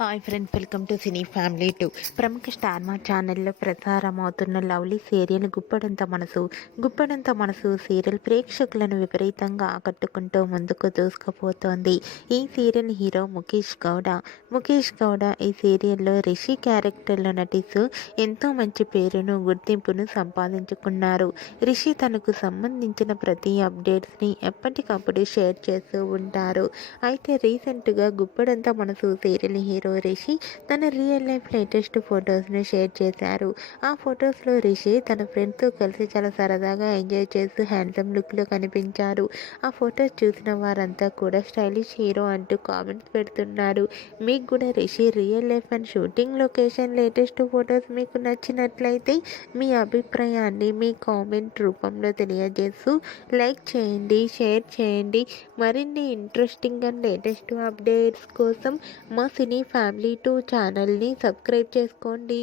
Hi friends, welcome to cine family 2. ప్రముఖ star మా ఛానల్లో ప్రసారమవుతున్న లవ్లీ సీరియల్ గుప్పడంత మనసు సీరియల్ ప్రేక్షకులను విపరీతంగా ఆకట్టుకుంటూ ముందుకు దూసుకుపోతోంది. ఈ సీరియల్ హీరో ముఖేష్ గౌడ ఈ సీరియల్లో రిషి క్యారెక్టర్లో నటిస్తూ ఎంతో మంచి పేరును గుర్తింపును సంపాదించుకున్నారు. రిషి తనకు సంబంధించిన ప్రతి అప్డేట్స్ని ఎప్పటికప్పుడు షేర్ చేస్తూ ఉంటారు. అయితే రీసెంట్గా గుప్పడంత మనసు సీరియల్ హీరో రిషి తన రియల్ లైఫ్ లేటెస్ట్ ఫొటోస్ను షేర్ చేశారు. ఆ ఫొటోస్లో రిషి తన ఫ్రెండ్స్తో కలిసి చాలా సరదాగా ఎంజాయ్ చేస్తూ హ్యాండ్సమ్ లుక్లో కనిపించారు. ఆ ఫొటోస్ చూసిన వారంతా కూడా స్టైలిష్ హీరో అంటూ కామెంట్స్ పెడుతున్నారు. మీకు కూడా Rishi real life and shooting location latest photos మీకు నచ్చినట్లయితే మీ అభిప్రాయాన్ని మీ కామెంట్ రూపంలో తెలియజేస్తూ లైక్ చేయండి, షేర్ చేయండి. మరిన్ని ఇంట్రెస్టింగ్ అండ్ లేటెస్ట్ అప్డేట్స్ కోసం మా సినీ ఫ్యామిలీ 2 ఛానల్ని సబ్స్క్రైబ్ చేసుకోండి.